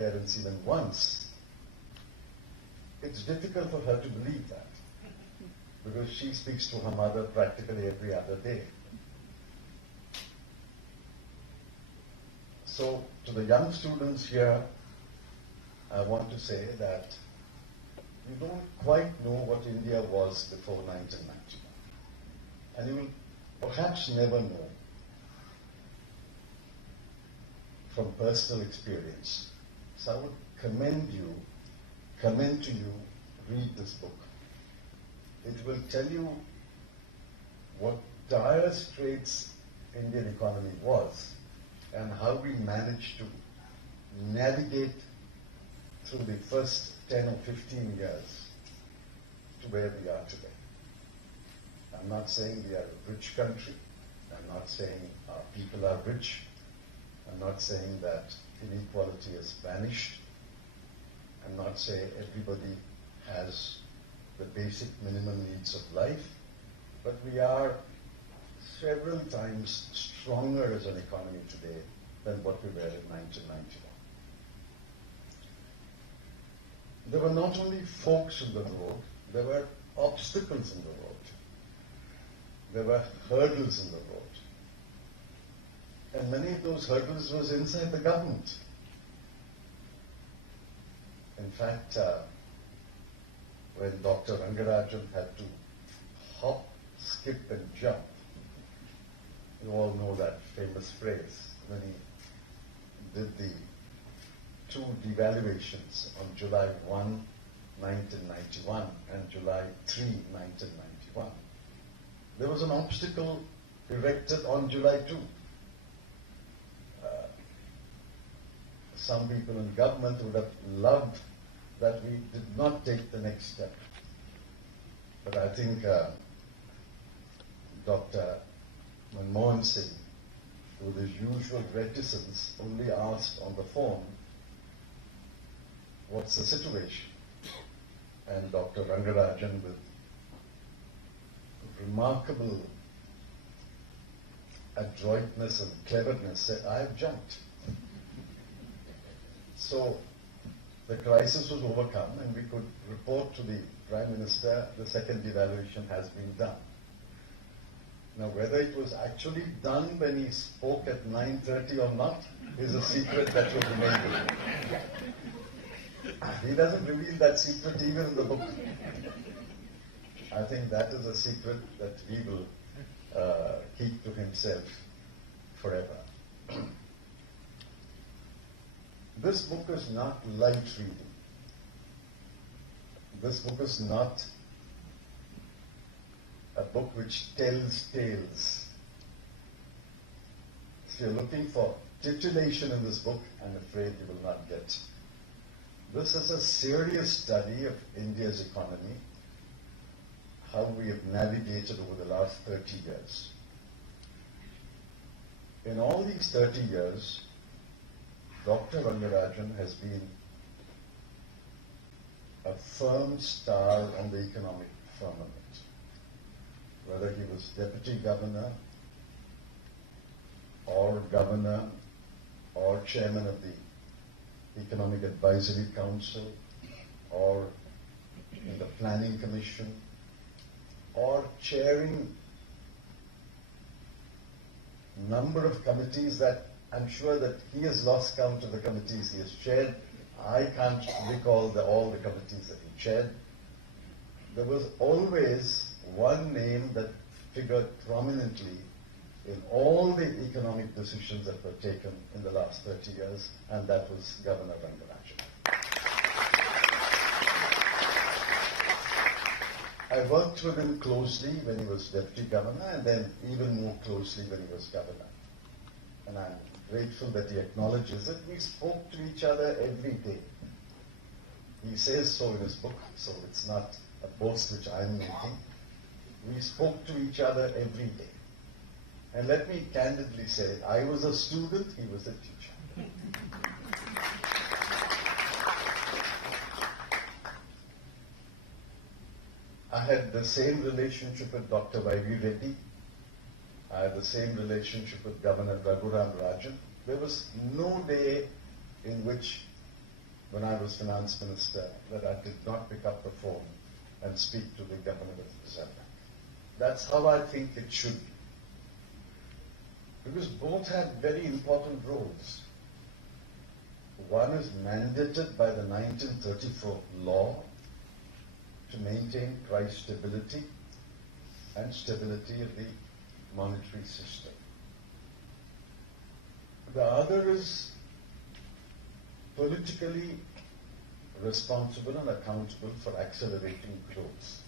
parents even once, it's difficult for her to believe that, because she speaks to her mother practically every other day. So, to the young students here, I want to say that you don't quite know what India was before 1991. And you will perhaps never know from personal experience. So I would commend to you, read this book. It will tell you what dire straits Indian economy was and how we managed to navigate through the first 10 or 15 years to where we are today. I'm not saying we are a rich country. I'm not saying our people are rich. I'm not saying that inequality has vanished. I'm not saying everybody has the basic minimum needs of life, but we are several times stronger as an economy today than what we were in 1991. There were not only forks in the road, there were obstacles in the road. There were hurdles in the road. And many of those hurdles was inside the government. In fact, when Dr. Rangarajan had to hop, skip and jump, you all know that famous phrase, when he did the two devaluations on July 1, 1991 and July 3, 1991. There was an obstacle erected on July 2. Some people in government would have loved that we did not take the next step. But I think Dr. Manmohan Singh, with his usual reticence, only asked on the phone, "What's the situation?" And Dr. Rangarajan, with remarkable adroitness and cleverness, said, "I have jumped." So the crisis was overcome and we could report to the Prime Minister the second devaluation has been done. Now whether it was actually done when he spoke at 9:30 or not is a secret that will remain with him. He doesn't reveal that secret even in the book. I think that is a secret that he will keep to himself forever. This book is not light reading. This book is not a book which tells tales. If you're looking for titillation in this book, I'm afraid you will not get. This is a serious study of India's economy, how we have navigated over the last 30 years. In all these 30 years, Dr. Rangarajan has been a firm star on the economic firmament. Whether he was deputy governor or chairman of the Economic Advisory Council, or in the Planning Commission, or chairing number of committees that I'm sure that he has lost count of the committees he has chaired. I can't recall all the committees that he chaired. There was always one name that figured prominently in all the economic decisions that were taken in the last 30 years, and that was Governor Rangarajan. I worked with him closely when he was deputy governor, and then even more closely when he was governor. And I'm grateful that he acknowledges it. We spoke to each other every day. He says so in his book, so it's not a boast which I'm making. We spoke to each other every day. And let me candidly say, I was a student, he was a teacher. I had the same relationship with Dr. Y.V. Reddy. I had the same relationship with Governor Raghuram Rajan. There was no day in which when I was finance minister that I did not pick up the phone and speak to the governor of the Reserve Bank. That's how I think it should be. Because both have very important roles. One is mandated by the 1934 law to maintain price stability and stability of the monetary system. The other is politically responsible and accountable for accelerating growth.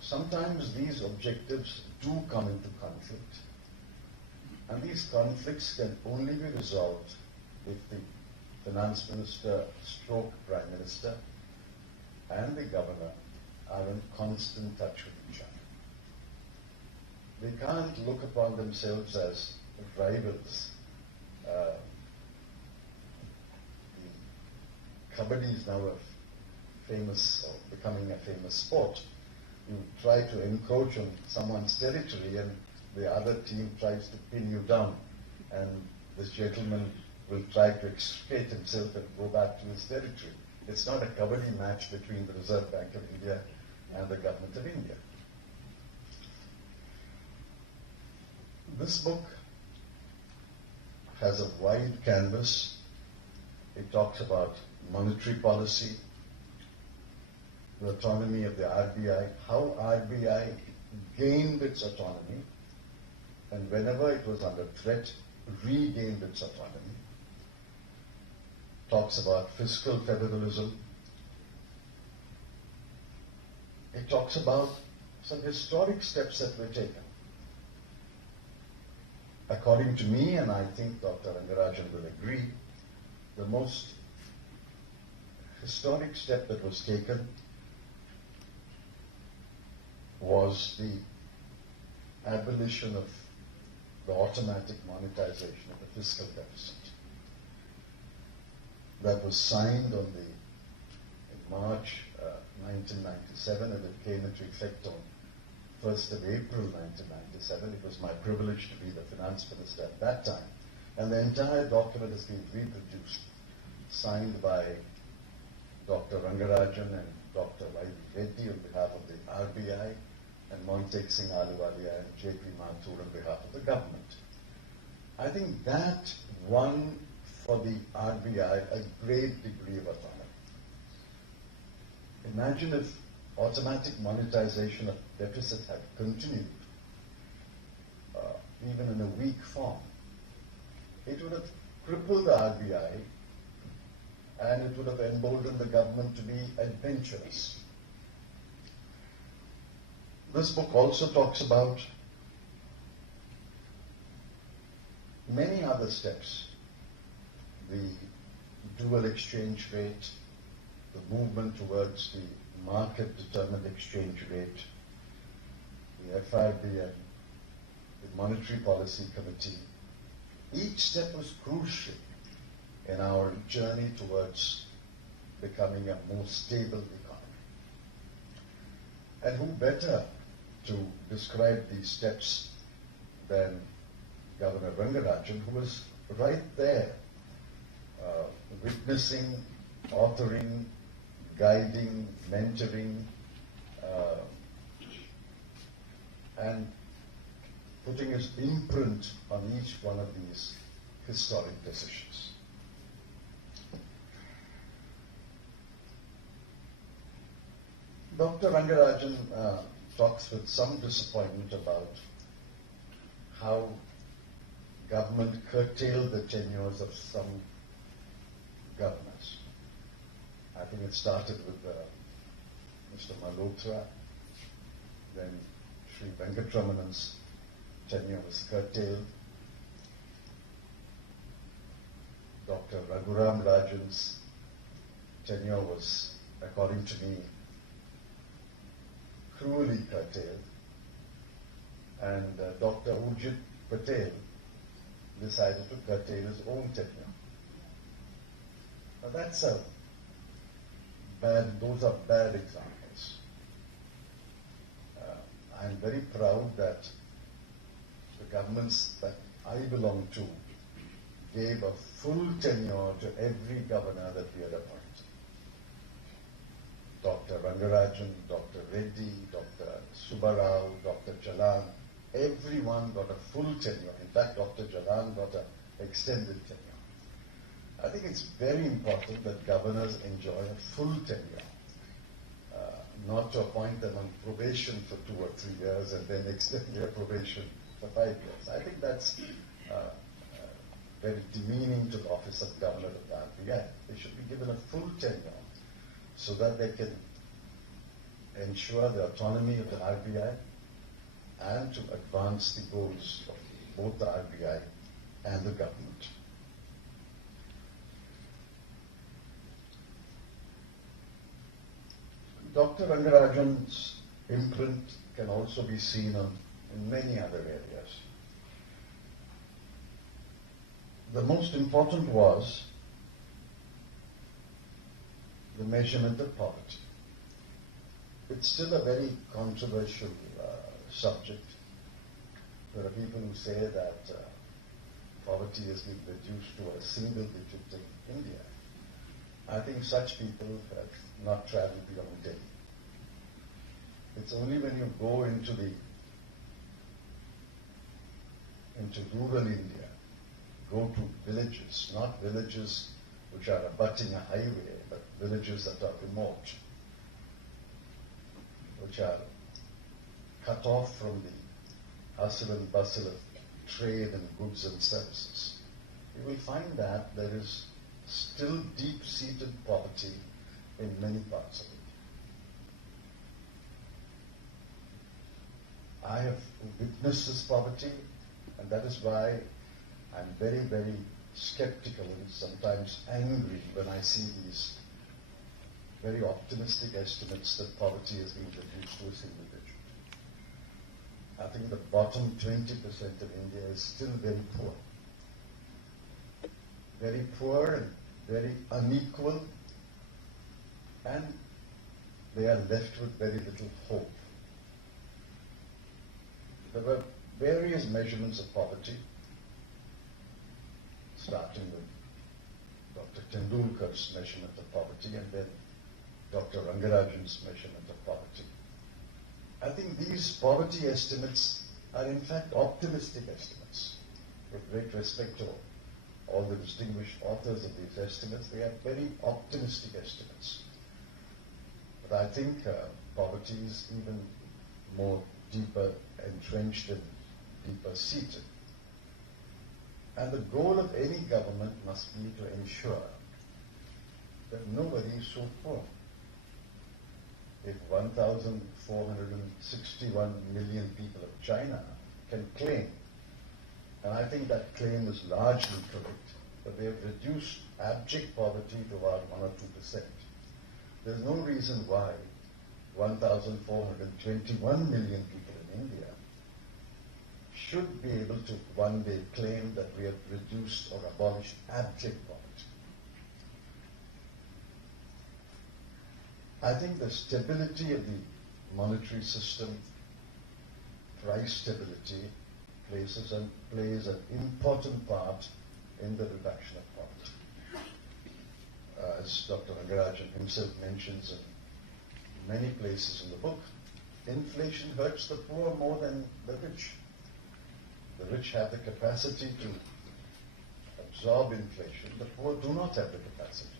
Sometimes these objectives do come into conflict, and these conflicts can only be resolved if the finance minister stroke prime minister and the governor are in constant touch with each other. They can't look upon themselves as rivals. Kabaddi is now becoming a famous sport. You try to encroach on someone's territory and the other team tries to pin you down, and this gentleman will try to extricate himself and go back to his territory. It's not a kabaddi match between the Reserve Bank of India and the government of India. This book has a wide canvas. It talks about monetary policy, the autonomy of the RBI, how RBI gained its autonomy, and whenever it was under threat, regained its autonomy. Talks about fiscal federalism. It talks about some historic steps that were taken. According to me, and I think Dr. Rangarajan will agree, the most historic step that was taken was the abolition of the automatic monetization of the fiscal deficit. That was signed in March 1997, and it came into effect on 1st of April 1997. It was my privilege to be the finance minister at that time. And the entire document has been reproduced, signed by Dr. Rangarajan and Dr. Y.V. Reddy on behalf of the RBI, and Montek Singh Ahluwalia and J.P. Mathur on behalf of the government. I think that won for the RBI a great degree of autonomy. Imagine if automatic monetization of deficit had continued, even in a weak form. It would have crippled the RBI, and it would have emboldened the government to be adventurous. This book also talks about many other steps. The dual exchange rate, the movement towards the market-determined exchange rate, the FRB and the Monetary Policy Committee. Each step was crucial in our journey towards becoming a more stable economy. And who better to describe these steps than Governor Rangarajan, who was right there, witnessing, authoring, guiding, mentoring, and putting his imprint on each one of these historic decisions. Dr. Rangarajan talks with some disappointment about how government curtailed the tenures of some governors. I think it started with Mr. Malhotra, then Sri Venkatramanan's tenure was curtailed. Dr. Raghuram Rajan's tenure was, according to me, cruelly curtailed. And Dr. Urjit Patel decided to curtail his own tenure. Now those are bad examples. I'm very proud that the governments that I belong to gave a full tenure to every governor that we had appointed. Dr. Rangarajan, Dr. Reddy, Dr. Subbarao, Dr. Jalan, everyone got a full tenure. In fact, Dr. Jalan got an extended tenure. I think it's very important that governors enjoy a full tenure, not to appoint them on probation for 2 or 3 years and then extend their probation for 5 years. I think that's very demeaning to the office of governor of the RBI. They should be given a full tenure so that they can ensure the autonomy of the RBI and to advance the goals of both the RBI and the government. Dr. Rangarajan's imprint can also be seen in many other areas. The most important was the measurement of poverty. It's still a very controversial subject. There are people who say that poverty has been reduced to a single digit in India. I think such people have not traveled beyond Delhi. It's only when you go into rural India, go to villages, not villages which are abutting a highway, but villages that are remote, which are cut off from the hustle and bustle of trade and goods and services. You will find that there is still deep-seated poverty in many parts of it. I have witnessed this poverty, and that is why I'm very, very skeptical and sometimes angry when I see these very optimistic estimates that poverty has been reduced to a single digit. I think the bottom 20% of India is still very poor. Very poor and very unequal, and they are left with very little hope. There were various measurements of poverty, starting with Dr. Tendulkar's measurement of poverty and then Dr. Rangarajan's measurement of poverty. I think these poverty estimates are in fact optimistic estimates. With great respect to all the distinguished authors of these estimates, they are very optimistic estimates. But I think poverty is even more deeper entrenched and deeper seated. And the goal of any government must be to ensure that nobody is so poor. If 1,461 million people of China can claim, and I think that claim is largely correct, that they have reduced abject poverty to about 1 or 2%. There's no reason why 1,421 million people in India should be able to one day claim that we have reduced or abolished abject poverty. I think the stability of the monetary system, price stability, plays an important part in the reduction of poverty. As Dr. Rangarajan himself mentions in many places in the book, inflation hurts the poor more than the rich. The rich have the capacity to absorb inflation. The poor do not have the capacity.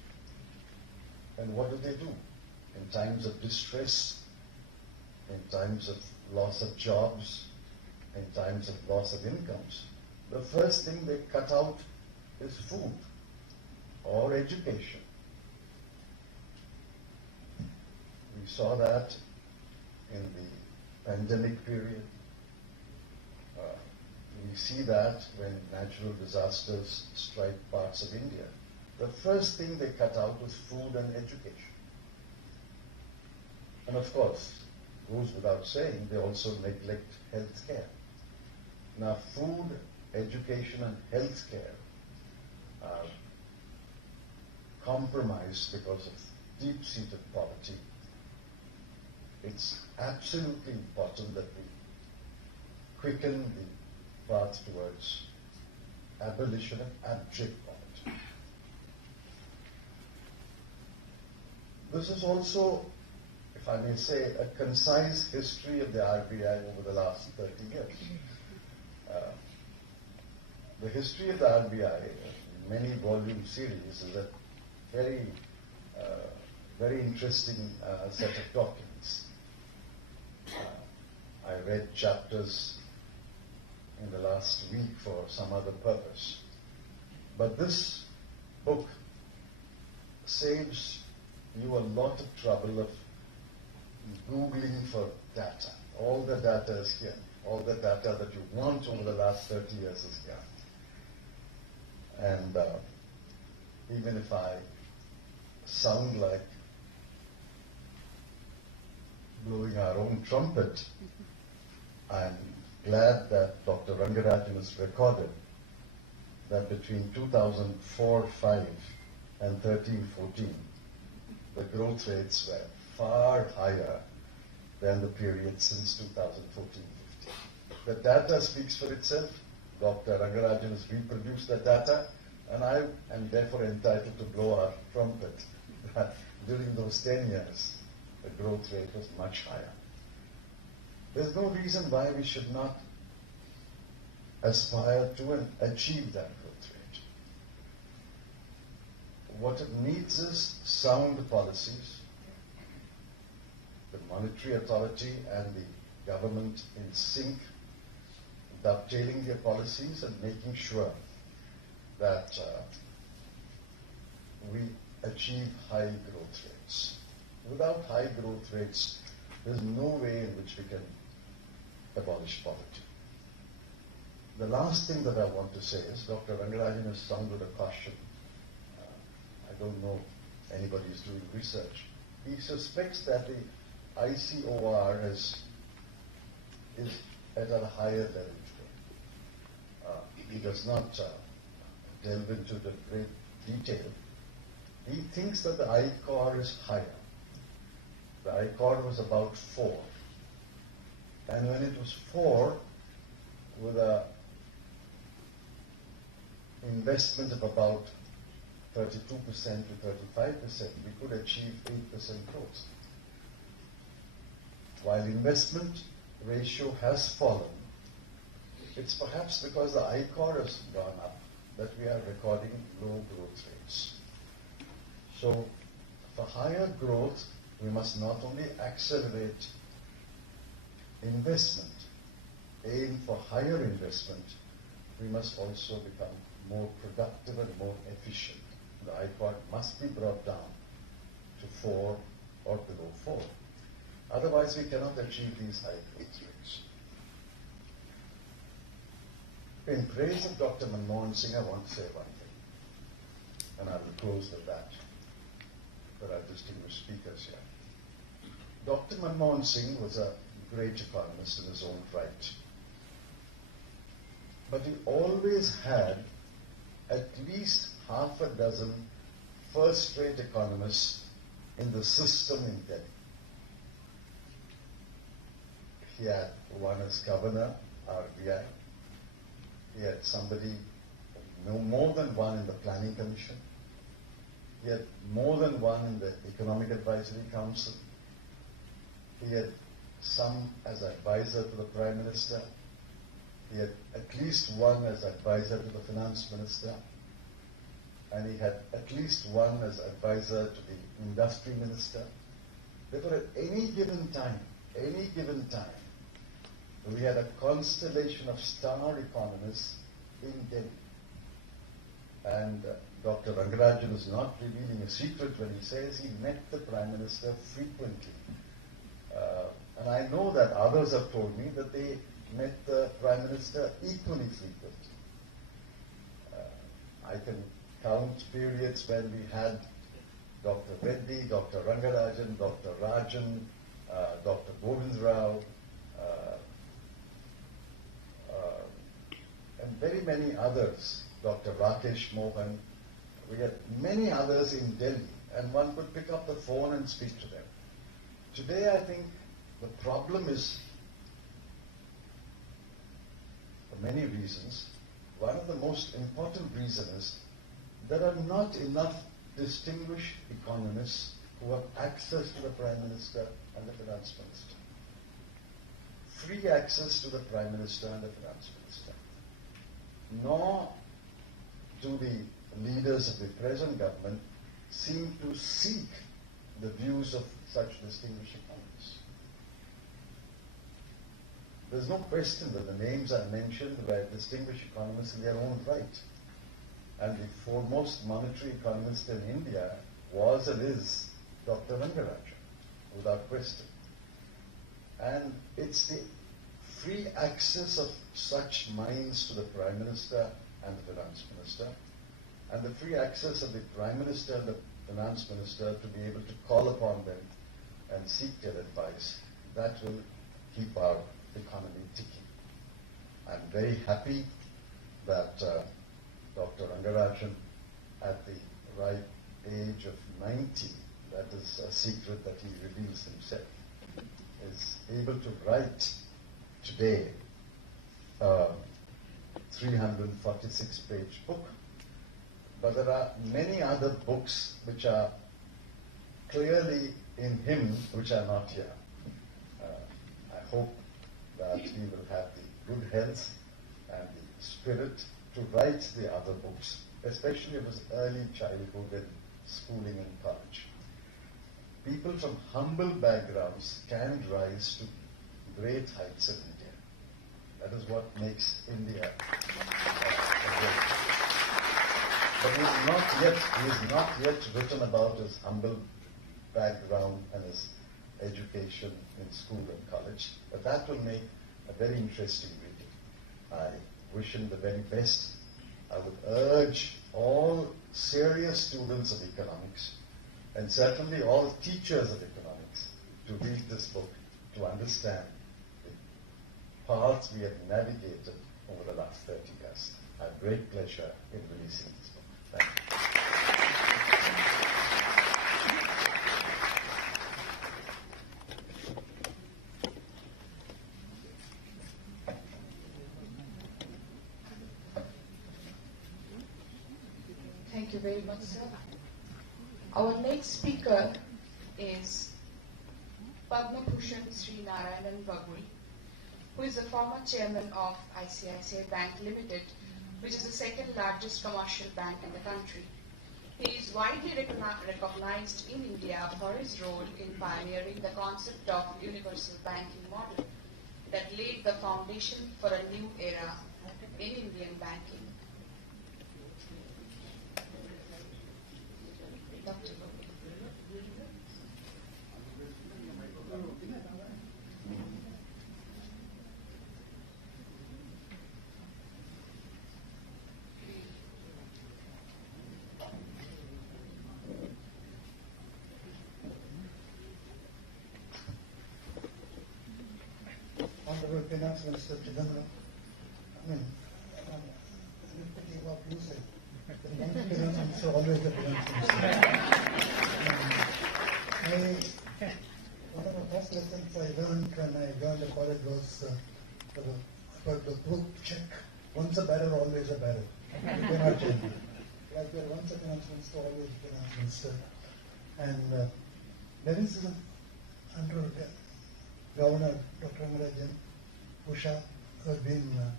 And what do? In times of distress, in times of loss of jobs, in times of loss of incomes, the first thing they cut out is food or education. We saw that in the pandemic period. We see that when natural disasters strike parts of India. The first thing they cut out was food and education. And of course, goes without saying, they also neglect health care. Now, food, education, and health care are compromised because of deep-seated poverty. It's absolutely important that we quicken the path towards abolition and abject poverty. This is also, if I may say, a concise history of the RBI over the last 30 years. The history of the RBI, many volume series, is a very interesting set of documents. I read chapters in the last week for some other purpose. But this book saves you a lot of trouble of Googling for data. All the data is here. All the data that you want over the last 30 years is here. And even if I sound like blowing our own trumpet, I'm glad that Dr. Rangarajan has recorded that between 2004-05 and 13-14, the growth rates were far higher than the period since 2014-15. The data speaks for itself. Dr. Rangarajan has reproduced the data, and I am therefore entitled to blow our trumpet. During those 10 years, the growth rate was much higher. There's no reason why we should not aspire to and achieve that growth rate. What it needs is sound policies, the monetary authority and the government in sync, dovetailing their policies and making sure that we achieve high growth rates. Without high growth rates, there's no way in which we can abolish poverty. The last thing that I want to say is Dr. Rangarajan has sounded a caution. I don't know if anybody is doing research. He suspects that the ICOR is at a higher level today. He does not delve into the great detail. He thinks that the ICOR is higher. The ICOR was about 4. And when it was 4, with a investment of about 32% to 35%, we could achieve 8% growth. While investment ratio has fallen, it's perhaps because the ICOR has gone up that we are recording low growth rates. So, for higher growth, we must not only accelerate investment, aim for higher investment, we must also become more productive and more efficient. The ICOR must be brought down to 4 or below 4. Otherwise, we cannot achieve these high growth rates. In praise of Dr. Manmohan Singh, I want to say one thing, and I will close with that. There are distinguished speakers here. Dr. Manmohan Singh was a great economist in his own right. But he always had at least half a dozen first-rate economists in the system in Delhi. He had one as governor, RBI. He had somebody, no more than one in the Planning Commission. He had more than one in the Economic Advisory Council. He had some as advisor to the Prime Minister. He had at least one as advisor to the Finance Minister. And he had at least one as advisor to the Industry Minister. Therefore, at any given time, we had a constellation of star economists in Delhi. And Dr. Rangarajan is not revealing a secret when he says he met the Prime Minister frequently. And I know that others have told me that they met the Prime Minister equally frequently. I can count periods when we had Dr. Reddy, Dr. Rangarajan, Dr. Rajan, Dr. Govind Rao, and very many others, Dr. Rakesh Mohan. We had many others in Delhi, and one could pick up the phone and speak to them. Today, I think the problem is, for many reasons, one of the most important reasons is there are not enough distinguished economists who have access to the Prime Minister and the Finance Minister. Free access to the Prime Minister and the Finance Minister. Nor do the leaders of the present government seem to seek the views of such distinguished economists. There's no question that the names I mentioned were distinguished economists in their own right. And the foremost monetary economist in India was and is Dr. Rangarajan, without question. And it's the free access of such minds to the Prime Minister and the Finance Minister, and the free access of the Prime Minister and the Finance Minister to be able to call upon them and seek their advice, that will keep our economy ticking. I'm very happy that Dr. Rangarajan, at the ripe age of 90, that is a secret that he reveals himself, is able to write today a 346-page book. But there are many other books which are clearly in him, which are not here. I hope that he will have the good health and the spirit to write the other books, especially of his early childhood and schooling and college. People from humble backgrounds can rise to great heights in India. That is what makes India a great. But he is not yet written about his humble background and his education in school and college. But that will make a very interesting reading. I wish him the very best. I would urge all serious students of economics, and certainly all teachers of economics, to read this book, to understand the paths we have navigated over the last 30 years. I have great pleasure in releasing this book. Thank you. Thank you very much, sir. Our next speaker is Padma Bhushan Sri Narayanan Bagul, who is the former chairman of ICICI Bank Limited, which is the second largest commercial bank in the country. He is widely recognized in India for his role in pioneering the concept of universal banking model that laid the foundation for a new era in Indian banking. Dr. Honorable Finance Minister Chidambaram, I mean, repeating what you said, the Finance Minister always the Finance Minister. One of the first lessons I learned when I joined the college was about the group check. Once a barrel, always a barrel. You cannot change it. Like there once a Finance Minister, always a Finance Minister. And there is under Governor Dr. Rangarajan, Usha, who has been a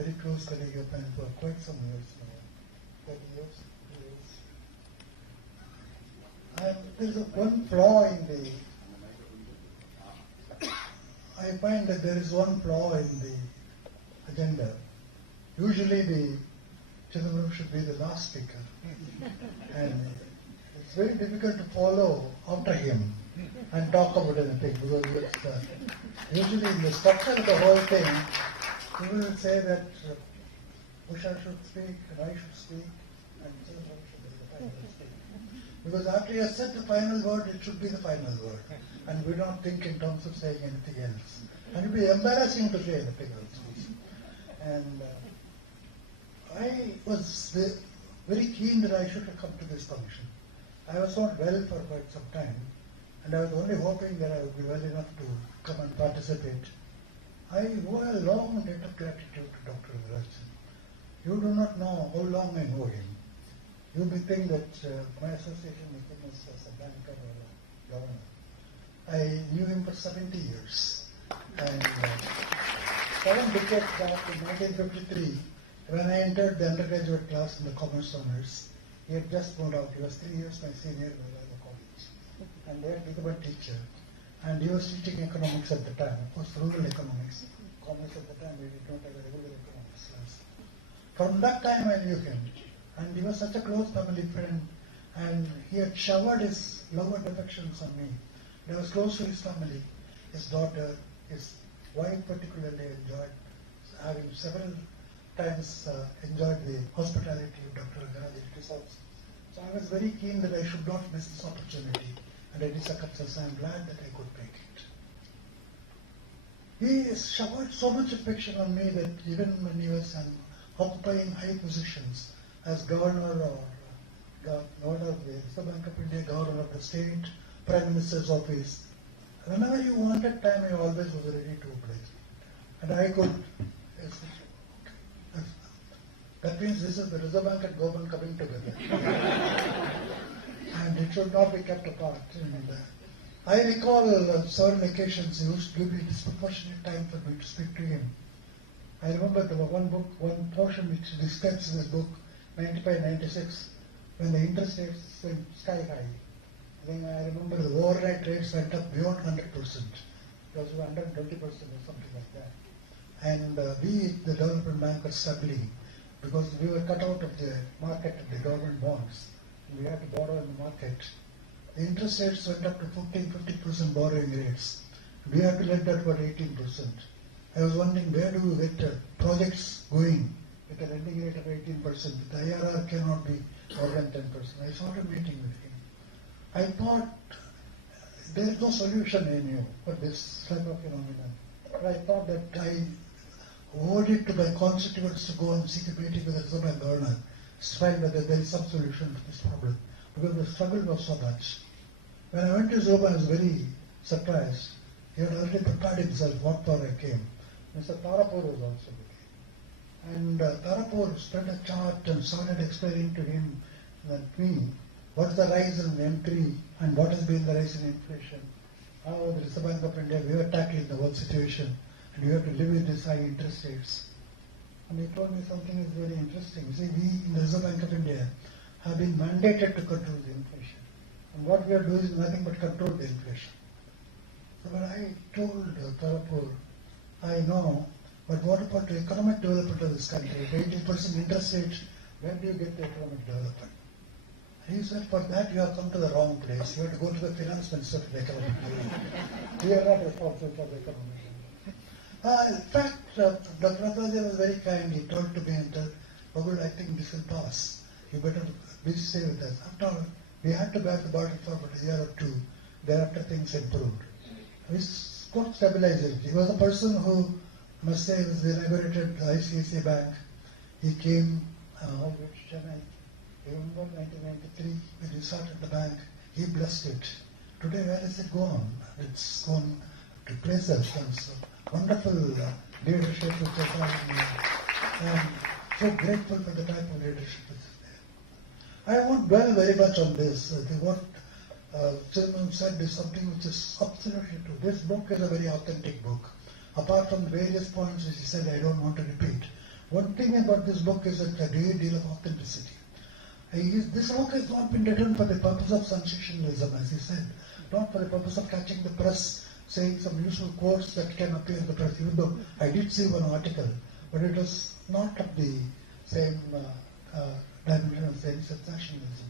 very close colleague of mine for quite some years now, 30 years, 2 years. There is one flaw in the, I find that there is one flaw in the agenda. Usually the Chidambaram should be the last speaker. And it's very difficult to follow after him and talk about anything, because usually in the structure of the whole thing, people will say that Usha should speak, and I should speak, and Chidambaram should be the final speaker. Because after he has said the final word, it should be the final word. And we don't think in terms of saying anything else. And it would be embarrassing to say anything else. And I was very keen that I should have come to this function. I was not well for quite some time, and I was only hoping that I would be well enough to come and participate. I owe a long debt of gratitude to Dr. Rangarajan. You do not know how long I know him. You may think that my association with him is as a banker or a governor. I knew him for 70 years. And 7 decades back in 1953, when I entered the undergraduate class in the Commerce Honors, he had just moved out. He was 3 years my senior when I was in college. And they had become a teacher. And he was teaching economics at the time, of course, rural economics. Commerce at the time, we did not have a regular economics class. From that time, I knew him. And he was such a close family friend, and he had showered his love and affections on me. I was close to his family, his daughter, his wife particularly enjoyed, having several times enjoyed the hospitality of Dr. Ganadhi's house. So I was very keen that I should not miss this opportunity, and it is a success. I am glad that I could make it. He showered so much affection on me that even when he was occupying high positions, as governor or governor of the Reserve Bank of India, governor of the state, prime minister's office, whenever you wanted time, I always was ready to oblige. And I could, that means this is the Reserve Bank and government coming together. And it should not be kept apart. And, I recall several occasions he used to give me disproportionate time for me to speak to him. I remember there was one portion which describes in this book, 95-96, when the interest rates went sky high. I remember the overnight rates went up beyond 100%. It was 120% or something like that. And we, the development bank, were struggling because we were cut out of the market of the government bonds. We had to borrow in the market. The interest rates went up to 15-50% borrowing rates. We had to let that for 18%. I was wondering, where do we get projects going with a lending rate of 18%? The IRR cannot be more than 10%. I started meeting with him. I thought there is no solution in you for this type of phenomenon. But I thought that I owed it to my constituents to go and seek a meeting with the Reserve Bank governor to find whether there is some solution to this problem, because the struggle was so much. When I went to Zoba, I was very surprised. He had already prepared himself what for I came. Mr. Tarapur was also with him. And Tarapur spread a chart and started explaining to him that what is the rise in M3 and what has been the rise in inflation. How the Reserve Bank of India, we were tackling the whole situation, and we have to live with these high interest rates. And he told me something is very interesting. You see, we in the Reserve Bank of India have been mandated to control the inflation. And what we are doing is nothing but control the inflation. So when I told Tarapur, I know, but what about the economic development of this country? 80% interest rate, where do you get the economic development? And he said, for that you have come to the wrong place. You have to go to the finance minister for the economic development. We are not responsible for the economic development. In fact, Dr. Rathaja was very kind. He told to me, Bagul, I think this will pass. You better stay with us. After all, we had to bear the burden for about a year or two. Thereafter things improved. We got stabilized. He was a person who, I must say, was inaugurated the ICICI Bank. He came out of Chennai. I remember 1993 when he started the bank. He blessed it. Today, where has it gone? It's gone to places. And so wonderful leadership which has happened. I'm so grateful for the type of leadership which is there. I won't dwell very much on this. What Chairman said is something which is absolutely true. This book is a very authentic book. Apart from the various points which he said, I don't want to repeat. One thing about this book is a great deal of authenticity. This book has not been written for the purpose of sensationalism, as he said, not for the purpose of catching the press, saying some useful quotes that can appear in the press, even though I did see one article, but it was not of the same dimension of saying sensationalism.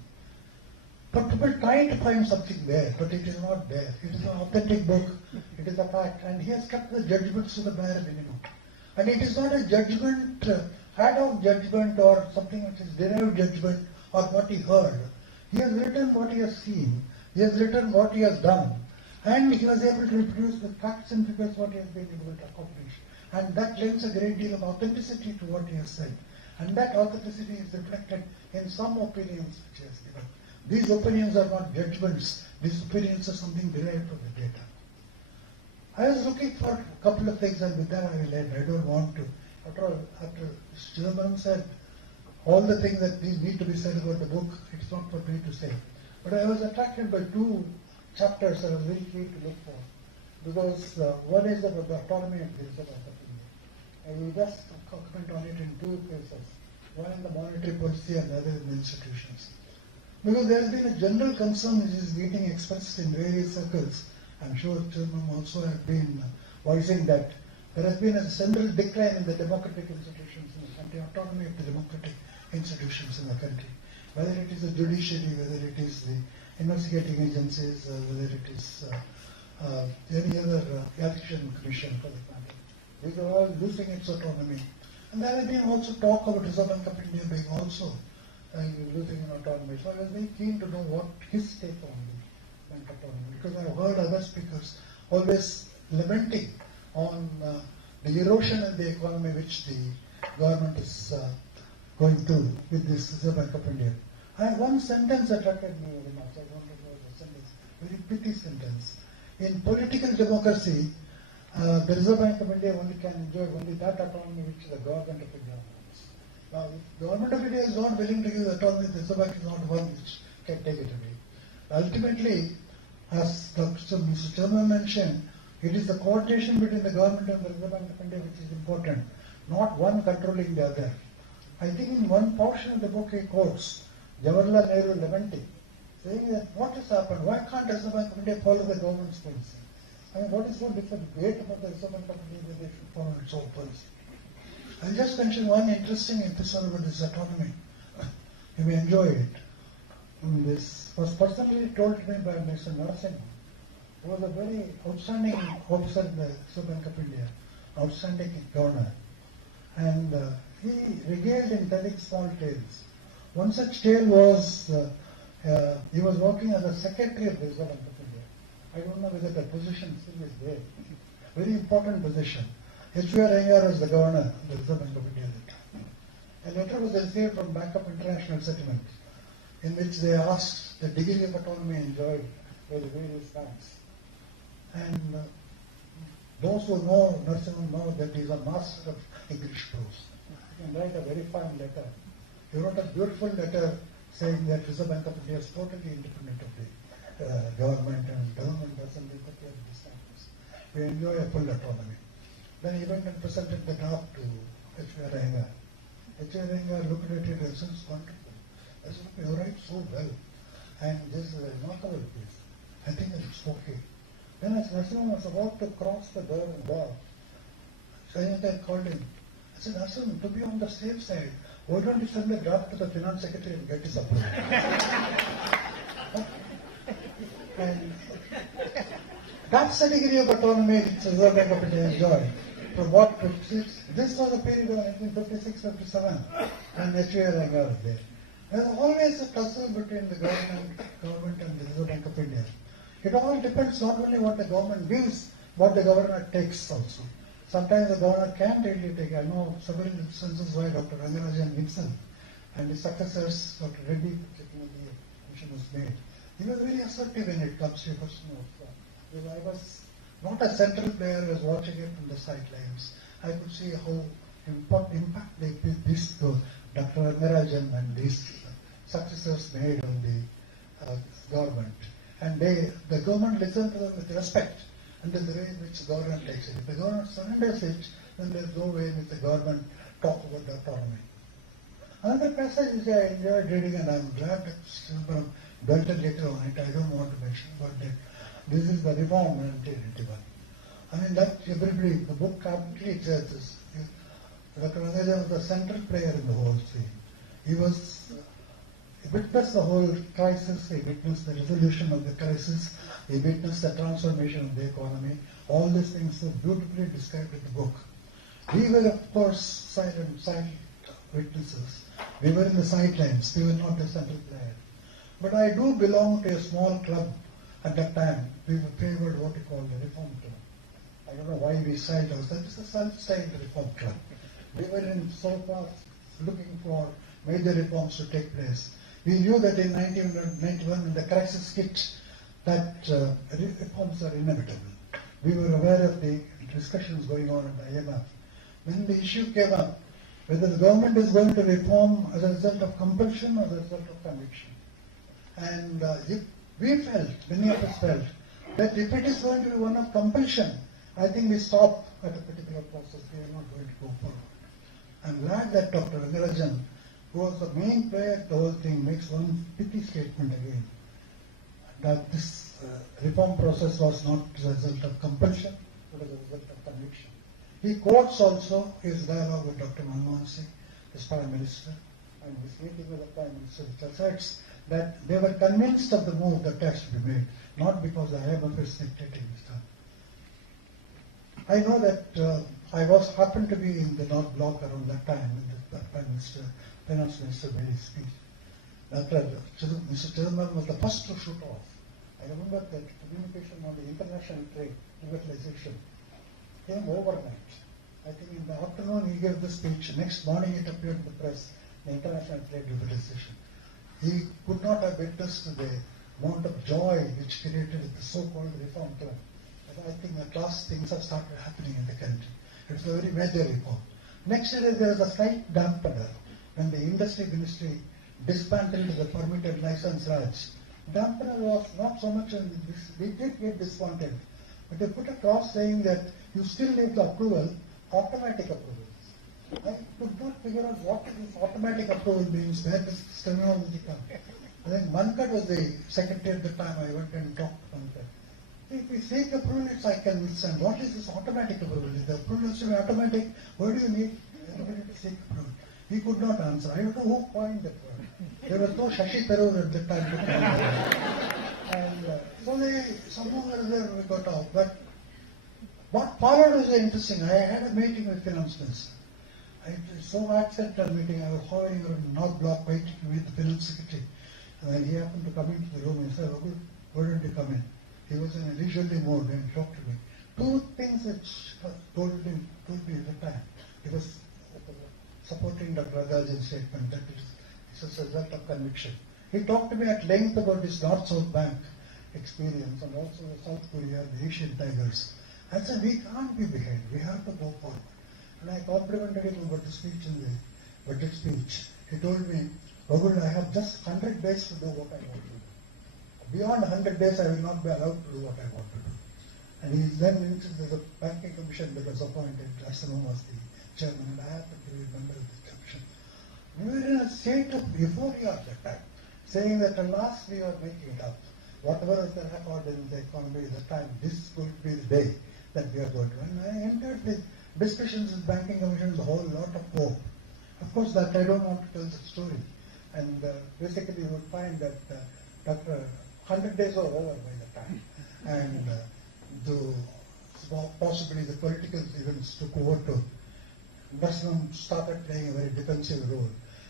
But people try to find something there, but it is not there. It is an authentic book, it is a fact, and he has kept the judgments to the bare minimum. And it is not a judgment, had-on judgment or something which is derived judgment or what he heard. He has written what he has seen, he has written what he has done, and he was able to reproduce the facts and figures what he has been able to accomplish. And that lends a great deal of authenticity to what he has said. And that authenticity is reflected in some opinions which he has given. These opinions are not judgments, these opinions are something derived from the data. I was looking for a couple of things, and with that I will end. I don't want to. After Chidambaram said, all the things that need to be said about the book, it's not for me to say. But I was attracted by two chapters that I was very keen to look for. Because one is about the autonomy of the Reserve Bank of India. I will just comment on it in two places. One in the monetary policy and the other in the institutions. Because there has been a general concern which is getting expressed in various circles. I'm sure Chairman also have been voicing that there has been a general decline in the democratic institutions in the country, autonomy of the democratic institutions in the country. Whether it is the judiciary, whether it is the investigating agencies, whether it is any other election commission for the country. These are all losing its autonomy. And there has been also talk about Reserve Bank of India being also losing an autonomy. So I was very keen to know what his take on the bank autonomy, because I've heard other speakers always lamenting on the erosion in the economy which the government is going through with this Reserve Bank of India. I have one sentence that attracted me very much. I don't know the sentence, very pithy sentence. In political democracy, the Reserve Bank of India only can enjoy only that autonomy which the government of India wants. Now, if the government of India is not willing to give the autonomy, the Reserve Bank is not the one which can take it away. Ultimately, as Mr. Chairman mentioned, it is the coordination between the government and the Reserve Bank of India which is important, not one controlling the other. I think in one portion of the book he quotes Jawaharlal Nehru lamenting, saying that what has happened, why can't the Reserve Bank of India follow the government's policy? I mean, what is so different? Great about the Reserve Bank of India that they should follow its own policy. I'll just mention one interesting episode about this autonomy. You may enjoy it. This was personally told to me by Mr. Narasimha, who was a very outstanding officer in the Reserve Bank of India, outstanding governor. And he regaled in telling small tales. One such tale was, he was working as a secretary of the Reserve Bank of India. I don't know whether that position still is there. Very important position. H.V.R. Iyengar was the governor of the Reserve Bank of India at that time. A letter was received from Bank of International Settlements in which they asked the degree of autonomy enjoyed by the various banks. And those who know Narasimha know that he is a master of English prose. He can write a very fine letter. He wrote a beautiful letter saying that Reserve Bank of India is totally independent of the government, and government doesn't interfere with these matters. We enjoy a full autonomy. Then he went and presented the draft to H.V.R. Iyengar. H.V.R. Iyengar looked at it and said, it's wonderful. I said, you write so well. And this is a remarkable piece. I think it's okay. Then as Narasimha was about to cross the door and go, Iyengar called him. I said, Narasimha, to be on the safe side, why don't you send the draft to the finance secretary and get his approval? And that's the degree of autonomy which the Reserve Bank of India enjoyed. From what, this was a period of 1956-57 when H.V.R. Iyengar was there. There's always a tussle between the government and the Reserve Bank of India. It all depends not only what the government gives, what the governor takes also. Sometimes the governor can't really take. I know several instances where Dr. Rangarajan Nixon and his successors, Dr. Reddy, particularly, commission was made. He was very assertive when it comes to a question of. I was not a central player, I was watching it from the sidelines. I could see how impact this Dr. Rangarajan and these successors made on the government. And the government listened to them with respect. And there's the way in which the government takes it. If the government surrenders it, then there's no way in which the government talk about the autonomy. Another passage which I enjoyed reading, and I'm glad that someone dwelt a little on it, I don't want to mention, but this is the reform in 1981. I mean, that everybody, the book completely says this. Dr. Rangarajan was the central player in the whole thing. He witnessed the whole crisis, he witnessed the resolution of the crisis, he witnessed the transformation of the economy. All these things are beautifully described in the book. We were, of course, silent witnesses. We were in the sidelines. We were not the central player. But I do belong to a small club at that time. We favored what we call the Reform Club. I don't know why we styled ourselves. It's a self-styled Reform Club. We were in so far looking for major reforms to take place. We knew that in 1991, when the crisis hit, that reforms are inevitable. We were aware of the discussions going on at the IMF. When the issue came up, whether the government is going to reform as a result of compulsion or as a result of conviction. And if we felt, many of us felt, that if it is going to be one of compulsion, I think we stop at a particular process. We are not going to go forward. I'm glad that Dr. Rangarajan, who was the main player of the whole thing, makes one pithy statement again, that this reform process was not as a result of compulsion, but as a result of conviction. He quotes also his dialogue with Dr. Manmohan Singh, his Prime Minister, and his meeting with the Prime Minister, which asserts that they were convinced of the move that has to be made, not because the IMF is dictating this time. I know that I happened to be in the North Block around that time when the Prime Minister, Finance Minister made his speech. Mr. Chidambaram was the first to shoot off. I remember that communication on the international trade, liberalization, came overnight. I think in the afternoon he gave the speech. Next morning it appeared in the press, the international trade liberalization. He could not have witnessed the amount of joy which created the so-called reform club. I think at last things have started happening in the country. It's a very major reform. Next year there was a slight dampener when the industry ministry dismantled the permitted license rights. Dampener was not so much in this, we did get disappointed. But they put a clause saying that you still need the approval, automatic approvals. I could not figure out what this automatic approval means, where this terminology comes. I think Mankad was the secretary at the time. I went and talked to Mankad. If we seek approval, I can understand. What is this automatic approval? If the approval is to be automatic, why do you need anybody to seek approval? He could not answer. I don't know who coined that word. There was no Shashi Tharoor at the time to coin that. And so they somehow or other we got off. But what followed was interesting. I had a meeting with Finance Minister. So I accepted that meeting. I was hovering around North Block waiting to meet the Finance Secretary. And he happened to come into the room and said, "Oh, why don't you come in?" He was in a leisurely mode and talked to me. Two things which told me at the time. He was supporting Dr. Rangarajan's statement that it's a result of conviction. He talked to me at length about his North-South Bank experience and also the South Korea, the Asian Tigers. I said, we can't be behind. We have to go forward. And I complimented him about the speech in the budget speech. He told me, "Rahul, I have just 100 days to do what I want to do. Beyond 100 days, I will not be allowed to do what I want to do." And he then mentioned the banking commission that was appointed. Rasanam was the chairman, and I happened to be a member of the commission. We were in a state of euphoria at that time, saying that at last we are making it up. Whatever is the record in the economy at the time, this could be the day that we are going to. And I entered the discussions with banking commission with a whole lot of hope. Of course, that I don't want to tell the story. And basically, you would find that 100 days were over by the time. And possibly the political events took over to National started playing a very defensive role,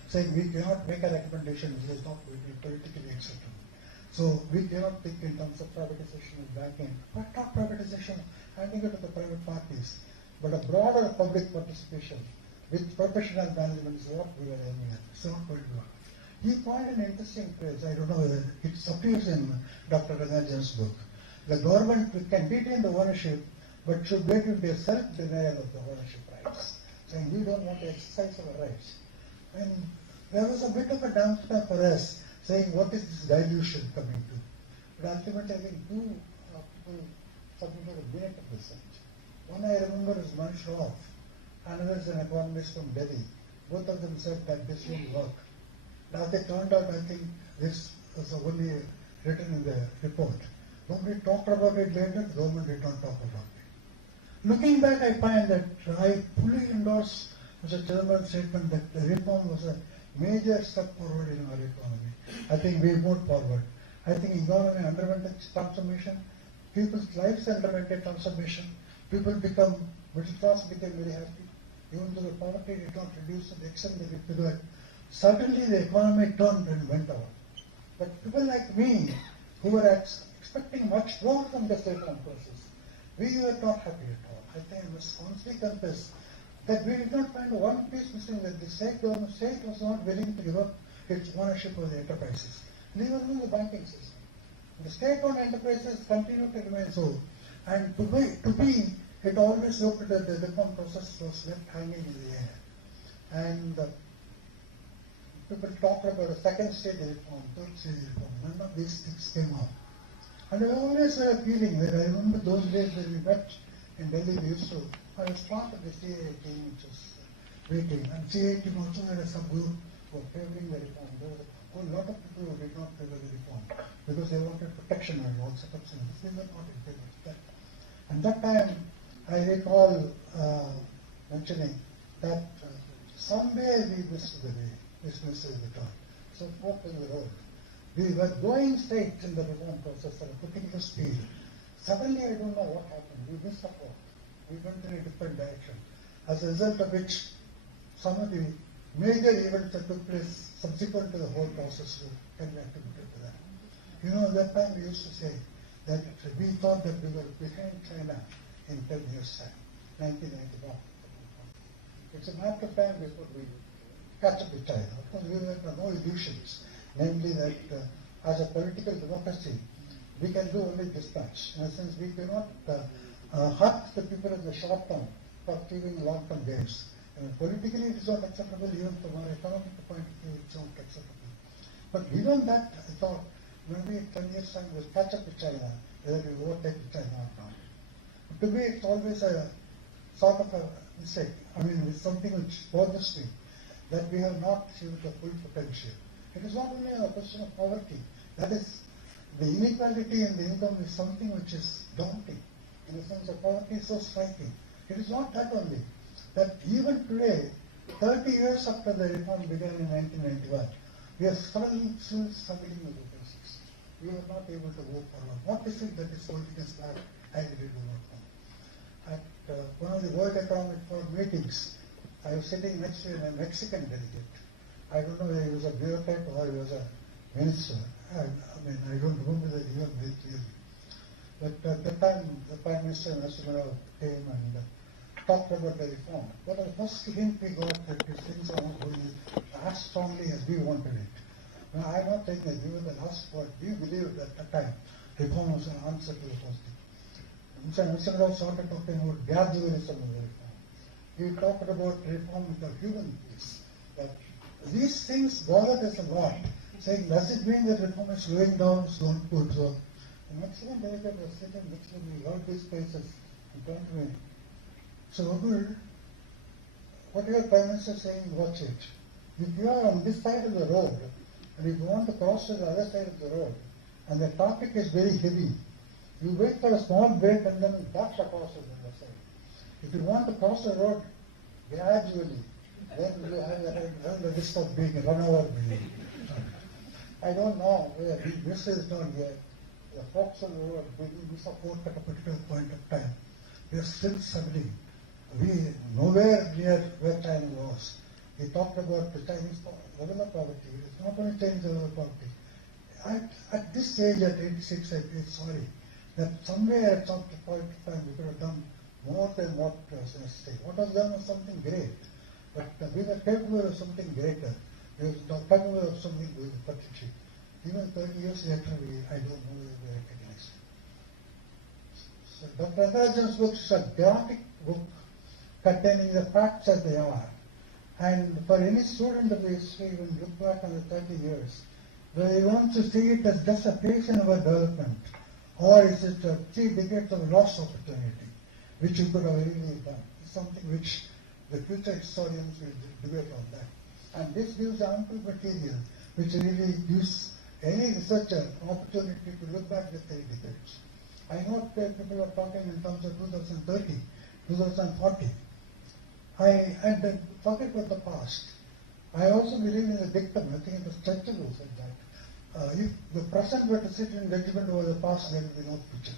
saying we cannot make a recommendation which is not going to be politically acceptable. So we cannot think in terms of privatization of banking, but not privatization, handing it to the private parties, but a broader public participation with professional management is what we are aiming at. It's not going to work. He coined an interesting phrase, I don't know whether it appears in Dr. Rangarajan's book. The government can retain the ownership, but should get into a self-denial of the ownership rights, saying we don't want to exercise our rights. And there was a bit of a dampener for us, saying what is this dilution coming to? But ultimately, I think two people submitted a minute of research. One I remember is Manish Rauf, another is an economist from Delhi. Both of them said that this won't work. Now they turned out, I think this was only written in the report. Nobody talked about it later, the government did not talk about it. Looking back, I find that I fully endorse Mr. Chidambaram's statement that the reform was a major step forward in our economy. I think we moved forward. I think economy underwent a transformation, people's lives underwent a transformation, people become, middle class became very happy, even though the poverty did not reduce to the extent that it did. Suddenly the economy turned and went on. But people like me, who were expecting much more from the state reform process, we were not happy at all. I think I must honestly confess that we did not find one piece missing, that the state was not willing to give up its ownership of the enterprises, and even in the banking system. The state-owned enterprises continue to remain so. And to be, it always looked that the reform process was left hanging in the air. And people talked about a second stage reform, third stage reform. None of these things came up. And I always had a feeling that I remember those days when we met in Delhi, we used to, I was part of the CAA team which was waiting. And CAA team also had a subgroup for favoring the reform. There was a whole lot of people who did not favor the reform because they wanted protection and all sorts of things. They were not in favor of that. And that time, I recall mentioning that somewhere we missed the way, this misses the turn. So fork in the road. We were going straight in the reform process at a particular speed. Suddenly, I don't know what happened. We missed the fork. We went in a different direction. As a result of which, some of the major events that took place subsequent to the whole process were attributed to that. You know, at that time we used to say that we thought that we were behind China in 10 years' time, 1991. It's a matter of time before we catch up with China. Of course, we have no illusions, namely that as a political democracy, we can do only this much. In a sense, we cannot hurt the people in the short term for achieving long-term gains. Politically, it is not acceptable, even from our economic point of view, it's not acceptable. But beyond that, I thought, maybe 10 years' time we'll catch up with China, whether we overtake China or not. But to me, it's always a sort of a mistake. I mean, it's something which bothers me, that we have not achieved the full potential. It is not only a question of poverty. That is, the inequality in the income is something which is daunting. In the sense of poverty is so striking. It is not that only. That even today, 30 years after the reform began in 1991, we are still struggling with the basics. We are not able to move forward. What is it that is holding us back? I really do not know. At one of the World Economic Forum meetings, I was sitting next to a Mexican delegate. I don't know whether he was a bureaucrat or he was a minister. I mean, I don't remember the year very clearly. But at that time, the Prime Minister came and talked about the reform. But the first hint we got that these things are not going as strongly as we wanted it. Now, I'm not saying that we were the last word. We believed at that time reform was an answer to the first thing. Mr. Rao started talking about gradualism of the reform. He talked about reform with a human piece. That these things bothered us a lot, saying, does it mean that reform is slowing down, it's not good? So the Mexican delegate was sitting next to me, heard these places, and turned to me. So, what your Prime Minister is saying, watch it. If you are on this side of the road, and if you want to cross to the other side of the road, and the traffic is very heavy, you wait for a small break and then dash across to the other side. If you want to cross the road gradually, then you have the risk of being run over. I don't know where this is done here. The folks on the road, we support at a particular point of time. We are still struggling. We nowhere near where China was. He talked about the Chinese level of poverty. It is not only Chinese level of poverty. At this stage, at 86, I feel sorry that somewhere at some point of time we could have done more than what was necessary. What was done was something great, but we were capable of something greater. We were capable of something with potential. Even 30 years later, I don't know whether we recognize it. So Dr. Natarajan's book is a graphic book containing the facts as they are. And for any student of the history, when you look back on the 30 years, whether you want to see it as just a phase in our development, or is it 3 decades of lost opportunity, which you could have really done. It's something which the future historians will debate on that. And this gives ample material, which really gives any researcher an opportunity to look back the 3 decades. I know that people are talking in terms of 2030, 2040. And talking about the past, I also believe in the dictum. I think it was Churchill who said that. If the present were to sit in judgment over the past, there will be no future.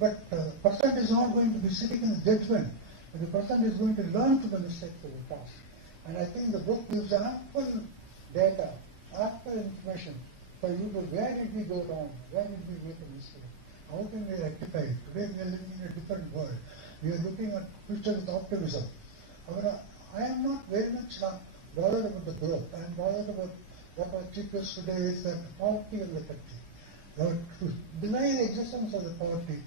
But the present is not going to be sitting in judgment. The present is going to learn from the mistakes of the past. And I think the book gives ample data, ample information for you to where did we go wrong, where did we make a mistake, how can we rectify it. Today we are living in a different world. We are looking at future with optimism. I am not very much bothered about the growth. I am bothered about what our chief is today is that poverty in the country. Now, to deny the existence of the poverty,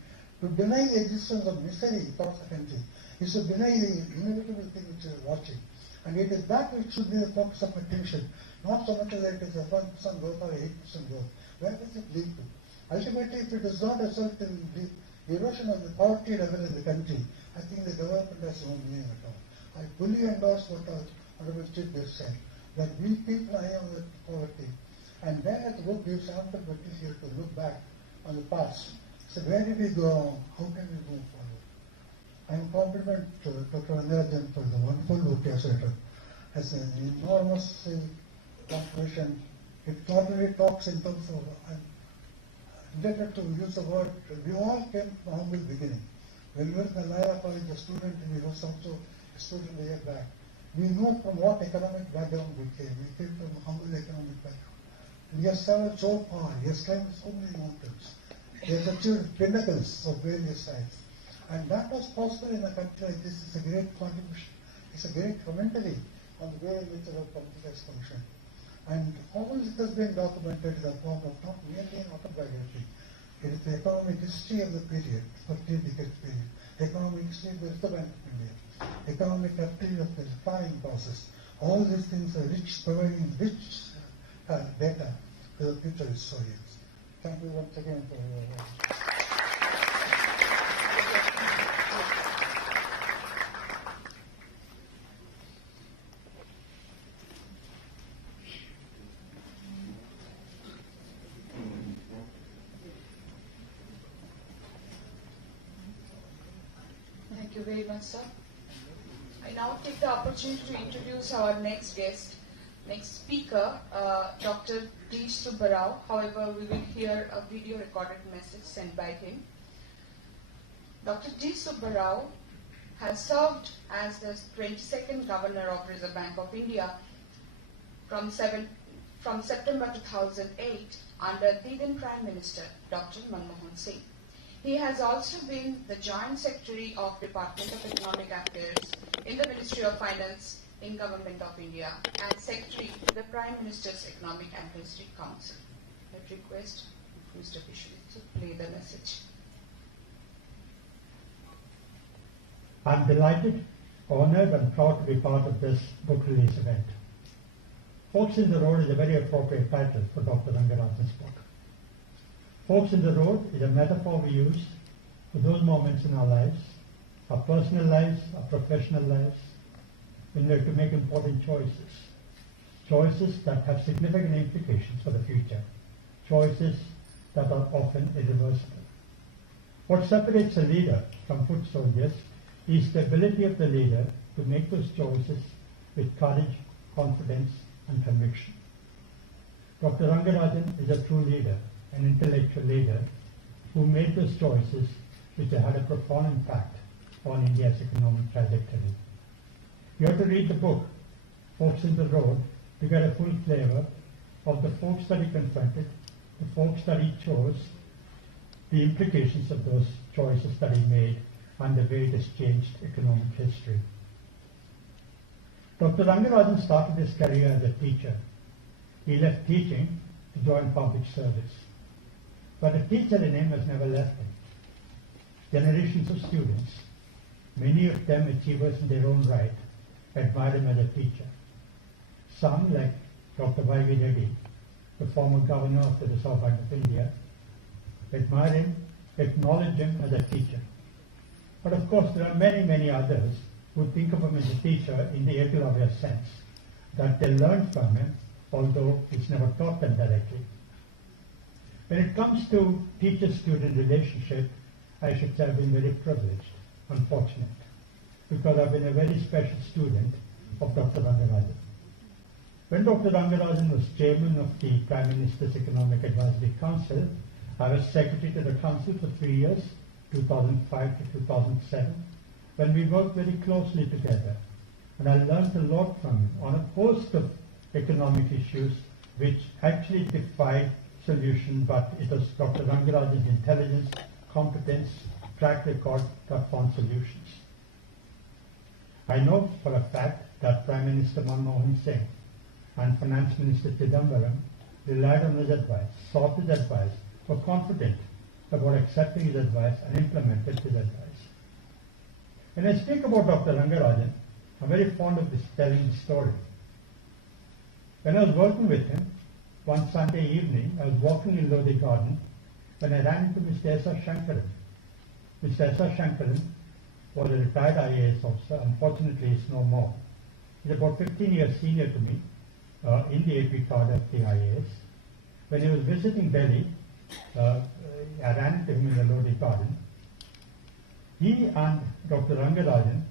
to deny the existence of misery across the country, is to deny the inevitable thing which we are watching. And it is that which should be the focus of attention, not so much as it is a 1% growth or 8% growth. Where does it lead to? Ultimately, if it does not result in the erosion of the poverty level in the country, I think the development has no meaning at all. I fully endorse what our Honorable Chief just said, that we keep an eye on the poverty. And then the book gives ample material to look back on the past. So where did we go wrong? How can we move forward? I am compliment to Dr. Rangarajan for the wonderful book he has written. Has an enormous contribution. It not only talks in terms of, I'm indebted to use the word, we all came from humble beginning. When we were in the Lyra College, a student, and he was also a student a year back. We know from what economic background we came. We came from a humble economic background. And he has traveled so far. He has climbed so many mountains. He has achieved pinnacles of various sides. And that was possible in a country like this. It's a great contribution. It's a great commentary on the way in which our country has functioned. And all this has been documented in the form of not merely an autobiography. It is the economic history of the period, 30-decade period. Economic history of the Reserve Bank of India. Economic history of the planning process. All these things are rich, providing rich data to the future historians. Thank you once again for your work. Thank you very much, sir. I now take the opportunity to introduce our next guest, next speaker, Dr. D. Subbarao. However, we will hear a video recorded message sent by him. Dr. D. Subbarao has served as the 22nd Governor of Reserve Bank of India from September 2008 under the then Prime Minister, Dr. Manmohan Singh. He has also been the Joint Secretary of Department of Economic Affairs in the Ministry of Finance in Government of India and Secretary to the Prime Minister's Economic Advisory Council. I request Mr. Vishnu to play the message. I'm delighted, honored and proud to be part of this book release event. Folks in the Road is a very appropriate title for Dr. Rangarajan's book. Folks in the Road is a metaphor we use for those moments in our lives, our personal lives, our professional lives, when we have to make important choices. Choices that have significant implications for the future. Choices that are often irreversible. What separates a leader from foot soldiers is the ability of the leader to make those choices with courage, confidence, and conviction. Dr. Rangarajan is a true leader, an intellectual leader, who made those choices which had a profound impact on India's economic trajectory. You have to read the book, Folks in the Road, to get a full flavor of the folks that he confronted, the folks that he chose, the implications of those choices that he made, and the way it has changed economic history. Dr. Rangarajan started his career as a teacher. He left teaching to join public service. But a teacher in him has never left him. Generations of students, many of them achievers in their own right, admire him as a teacher. Some, like Dr. Y.V. Reddy, the former governor of the Reserve Bank of India, admire him, acknowledge him as a teacher. But of course, there are many, many others who think of him as a teacher in the Eklavya sense, that they learn from him, although he's never taught them directly. When it comes to teacher-student relationship, I should say I've been very privileged, unfortunate, because I've been a very special student of Dr. Rangarajan. When Dr. Rangarajan was chairman of the Prime Minister's Economic Advisory Council, I was secretary to the council for 3 years, 2005 to 2007, when we worked very closely together. And I learned a lot from him on a host of economic issues which actually defied solution, but it was Dr. Rangarajan's intelligence, competence, track record that found solutions. I know for a fact that Prime Minister Manmohan Singh and Finance Minister Chidambaram relied on his advice, sought his advice, were confident about accepting his advice and implemented his advice. When I speak about Dr. Rangarajan, I'm very fond of telling the story. When I was working with him, one Sunday evening, I was walking in Lodi Garden when I ran into Mr. S.R. Shankaran. Mr. S.R. Shankaran was a retired IAS officer. Unfortunately, he's no more. He's about 15 years senior to me in the AP card of the IAS. When he was visiting Delhi, I ran into him in the Lodi Garden. He and Dr. Rangarajan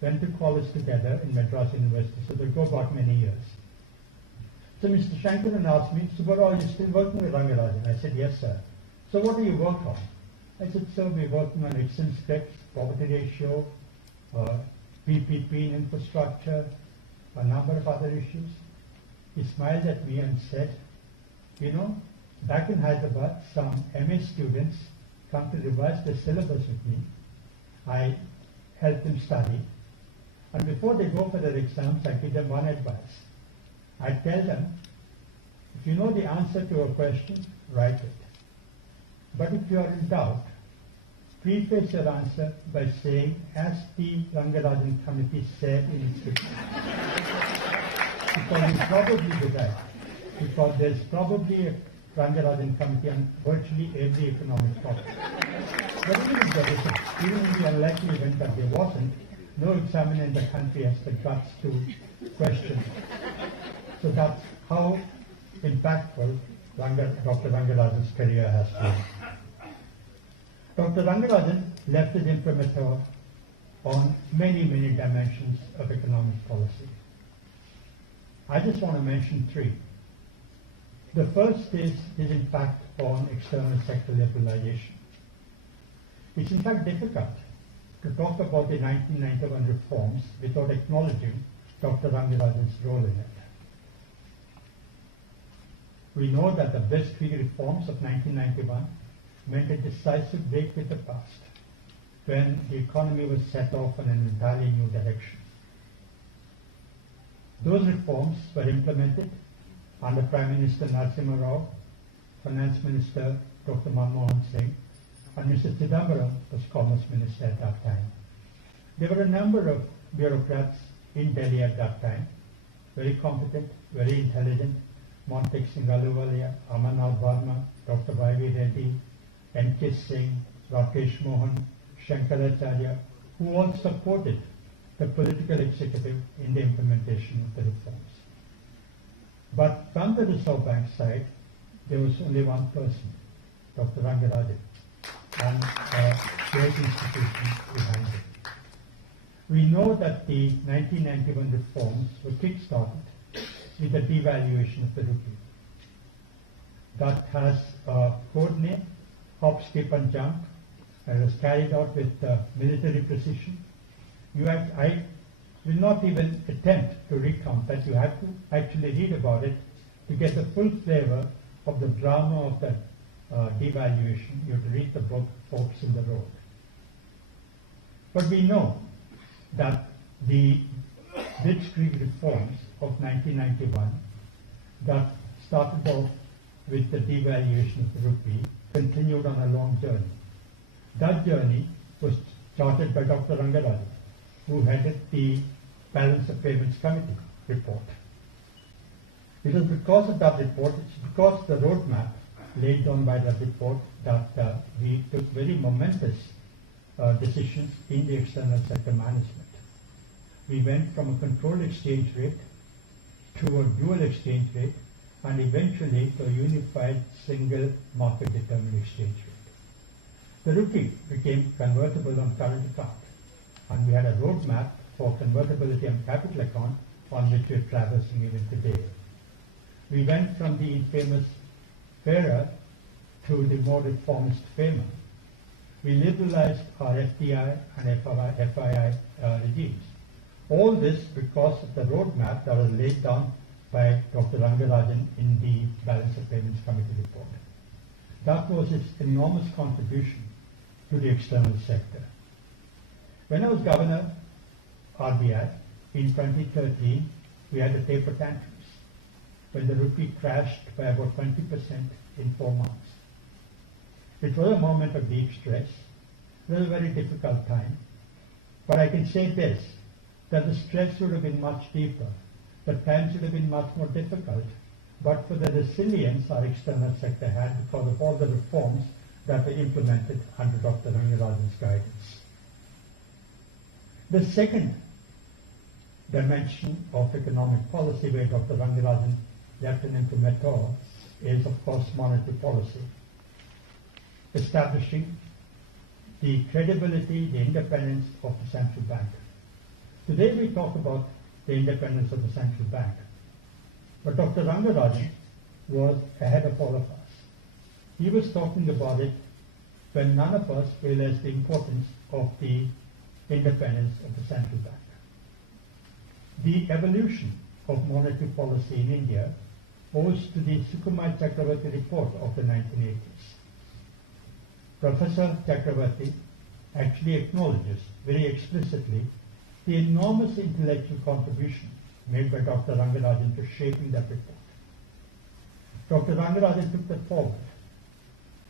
went to college together in Madras University, so they go back many years. So Mr. Shankaran asked me, Subbarao, are you still working with Rangarajan? I said, yes, sir. So what do you work on? I said, sir, we're working on extent scripts, poverty ratio, PPP in infrastructure, a number of other issues. He smiled at me and said, you know, back in Hyderabad, some MA students come to revise their syllabus with me. I help them study. And before they go for their exams, I give them one advice. I tell them, if you know the answer to a question, write it. But if you are in doubt, preface your answer by saying, as the Rangarajan committee said in its report. Because you'll probably be right. Because there's probably a Rangarajan committee on virtually every economic topic. But even if there isn't, even in the unlikely event that there wasn't, no examiner in the country has the guts to question it. So that's how impactful Dr. Rangarajan's career has been. Dr. Rangarajan left his imprimatur on many, many dimensions of economic policy. I just want to mention three. The first is his impact on external sector liberalization. It's in fact difficult to talk about the 1991 reforms without acknowledging Dr. Rangarajan's role in it. We know that the Blitzkrieg reforms of 1991 meant a decisive break with the past, when the economy was set off in an entirely new direction. Those reforms were implemented under Prime Minister Narasimha Rao, Finance Minister Dr. Manmohan Singh, and Mr. Chidambaram was Commerce Minister at that time. There were a number of bureaucrats in Delhi at that time, very competent, very intelligent, Montek Singh Ahluwalia, Amarnath Varma, Dr. Y.V. Reddy, N.K. Singh, Rakesh Mohan, Shankaracharya, who all supported the political executive in the implementation of the reforms. But from the Reserve Bank side, there was only one person, Dr. Rangarajan, and a great institution behind it. We know that the 1991 reforms were kick-started with the devaluation of the rupee. That has a code name, hop, skip and jump, and was carried out with military precision. I will not even attempt to recount that. You have to actually read about it to get the full flavor of the drama of that devaluation. You have to read the book, Forks in the Road. But we know that the Blitzkrieg reforms of 1991 that started off with the devaluation of the rupee continued on a long journey. That journey was charted by Dr. Rangarajan, who headed the Balance of Payments Committee report. It was because of that report, it's because of the roadmap laid down by that report that we took very momentous decisions in the external sector management. We went from a controlled exchange rate to a dual exchange rate and eventually to a unified single market determined exchange rate. The rupee became convertible on current account, and we had a roadmap for convertibility on capital account on which we are traversing even today. We went from the infamous FARA to the more reformist FAMA. We liberalized our FDI and FII regimes. All this because of the roadmap that was laid down by Dr. Rangarajan in the Balance of Payments Committee report. That was his enormous contribution to the external sector. When I was governor RBI in 2013, we had the taper tantrums when the rupee crashed by about 20% in 4 months. It was a moment of deep stress. It was a very difficult time. But I can say this, that the stress would have been much deeper, the times would have been much more difficult, but for the resilience our external sector had because of all the reforms that were implemented under Dr. Rangarajan's guidance. The second dimension of economic policy where Dr. Rangarajan left an imprimatur is, of course, monetary policy, establishing the credibility, the independence of the central bank. Today we talk about the independence of the central bank, but Dr. Rangarajan was ahead of all of us. He was talking about it when none of us realized the importance of the independence of the central bank. The evolution of monetary policy in India owes to the Sukumar Chakravarti report of the 1980s. Professor Chakravarti actually acknowledges very explicitly the enormous intellectual contribution made by Dr. Rangarajan to shaping that report. Dr. Rangarajan took that forward.